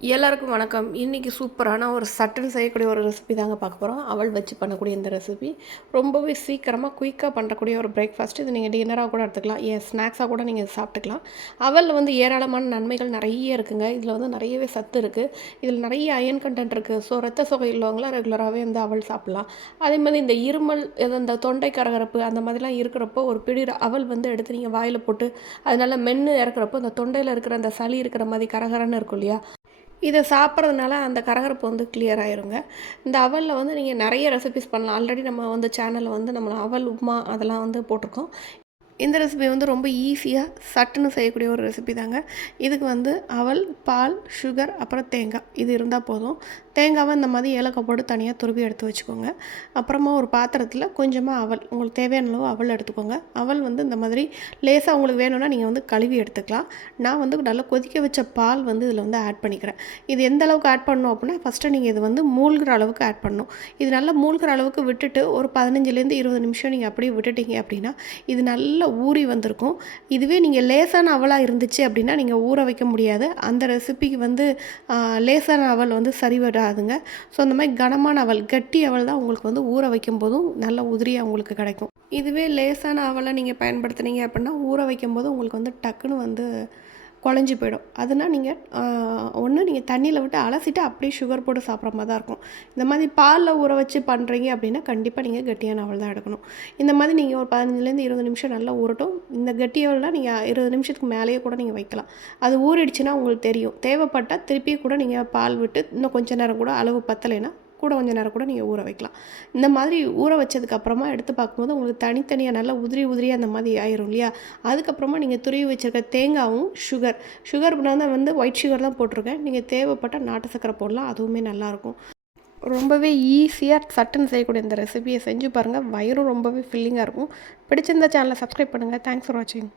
எல்லாருக்கும் வணக்கம். இன்றைக்கி சூப்பரான ஒரு சட்டுன்னு செய்யக்கூடிய ஒரு ரெசிபி தாங்க பார்க்க போகிறோம் அவள் வச்சு பண்ணக்கூடிய இந்த ரெசிபி ரொம்பவே சீக்கிரமாக குயிக்காக பண்ணக்கூடிய ஒரு பிரேக்ஃபாஸ்ட் இது நீங்கள் டின்னராக கூட எடுத்துக்கலாம். ஏன் ஸ்நாக்ஸாக கூட நீங்கள் சாப்பிட்டுக்கலாம். அவலில் வந்து ஏராளமான நன்மைகள் நிறைய இருக்குங்க. இதில் வந்து நிறையவே சத்து இருக்குது இதில் நிறைய அயன் கண்டென்ட் இருக்குது ஸோ ரத்த சுகை உள்ளவங்களாம் ரெகுலராகவே வந்து அவள் சாப்பிட்லாம். அதே மாதிரி இந்த இருமல் இது இந்த தொண்டை கரகரப்பு அந்த மாதிரிலாம் இருக்கிறப்போ ஒரு பிடி அவல் வந்து எடுத்து நீங்கள் வாயில் போட்டு அதனால மென்று இறக்குறப்போ அந்த தொண்டையில் இருக்கிற அந்த சளி இருக்கிற மாதிரி கரகரன்னு இருக்கும் இல்லையா? இதை சாப்பிட்றதுனால அந்த கரகரப்பு வந்து கிளியர் ஆயிருங்க. இந்த அவலில் வந்து நீங்கள் நிறைய ரெசிபிஸ் பண்ணலாம். ஆல்ரெடி நம்ம வந்து சேனலில் வந்து நம்ம அவல் உப்புமா அதெல்லாம் வந்து போட்டிருக்கோம். இந்த ரெசிபி வந்து ரொம்ப ஈஸியாக சட்டுன்னு செய்யக்கூடிய ஒரு ரெசிபி தாங்க. இதுக்கு வந்து அவல் பால் சுகர் அப்புறம் தேங்காய். இது இருந்தால் போதும். தேங்காவை இந்த மாதிரி ஏலக்காய் போட்டு தனியாக துருவி எடுத்து வச்சுக்கோங்க. அப்புறமா ஒரு பாத்திரத்தில் கொஞ்சமாக அவல் உங்களுக்கு தேவையான அளவு அவல் எடுத்துக்கோங்க. அவல் வந்து இந்த மாதிரி லேசாக உங்களுக்கு வேணும்னா நீங்கள் வந்து கழுவி எடுத்துக்கலாம். நான் வந்து நல்லா கொதிக்க வச்ச பால் வந்து இதில் வந்து ஆட் பண்ணிக்கிறேன். இது எந்த அளவுக்கு ஆட் பண்ணணும் அப்படின்னா ஃபஸ்ட்டு நீங்கள் இது வந்து மூழ்கிற அளவுக்கு ஆட் பண்ணணும். இது நல்லா மூழ்கிற அளவுக்கு விட்டுட்டு ஒரு பதினஞ்சுலேருந்து இருபது நிமிஷம் நீங்கள் அப்படியே விட்டுட்டீங்க அப்படின்னா இது நல்லா ஊறி வந்திருக்கும். இதுவே நீங்கள் லேசான அவலாக இருந்துச்சு அப்படின்னா நீங்கள் ஊற வைக்க முடியாது. அந்த ரெசிபிக்கு வந்து லேசான அவல் வந்து சரி வராதுங்க ஸோ அந்த மாதிரி கனமான அவல் கட்டி அவல் தான் உங்களுக்கு வந்து ஊற வைக்கும் போதும் நல்ல உதிரியாக உங்களுக்கு கிடைக்கும். இதுவே லேசான அவலை நீங்கள் பயன்படுத்துனீங்க அப்படின்னா ஊற வைக்கும் போது உங்களுக்கு வந்து டக்குன்னு வந்து குழஞ்சி போயிடும். அதனால் நீங்கள் ஒன்று நீங்கள் தண்ணியில் விட்டு அலசிட்டு அப்படியே சுகர் போட்டு சாப்பிட்ற மாதிரி தான் இருக்கும். இந்த மாதிரி பாலில் ஊற வச்சு பண்ணுறீங்க அப்படின்னா கண்டிப்பாக நீங்கள் கெட்டியான அவள் தான் எடுக்கணும். இந்த மாதிரி நீங்கள் ஒரு பதினஞ்சுலேருந்து இருபது நிமிஷம் நல்லா ஊறட்டும். இந்த கெட்டியவெல்லாம் நீங்கள் இருபது நிமிஷத்துக்கு மேலேயே கூட நீங்கள் வைக்கலாம். அது ஊறிடுச்சுன்னா உங்களுக்கு தெரியும். தேவைப்பட்டால் திருப்பி கூட நீங்கள் பால் விட்டு இன்னும் கொஞ்சம் நேரம் கூட அளவு பத்தலைன்னா கூட கொஞ்சம் நேரம் கூட நீங்கள் ஊற வைக்கலாம். இந்த மாதிரி ஊற வச்சதுக்கப்புறமா எடுத்து பார்க்கும்போது உங்களுக்கு தனித்தனியாக நல்லா உதிரி உதிரியாக அந்த மாதிரி ஆயிரும் இல்லையா? அதுக்கப்புறமா நீங்கள் துருவி வச்சுருக்க தேங்காவும் சுகர் சுகர் நான் வந்து ஒயிட் சுகர் தான் போட்டிருக்கேன். நீங்கள் தேவைப்பட்டால் நாட்டு சக்கரை போடலாம். அதுவுமே நல்லாயிருக்கும் ரொம்பவே ஈஸியாக சட்டுன்னு செய்யக்கூடிய இந்த ரெசிபியை செஞ்சு பாருங்கள் வயிறும் ரொம்பவே ஃபில்லிங்காக இருக்கும். பிடிச்சிருந்த சேனலை சப்ஸ்கிரைப் பண்ணுங்கள் தேங்க்ஸ் ஃபார் வாட்சிங்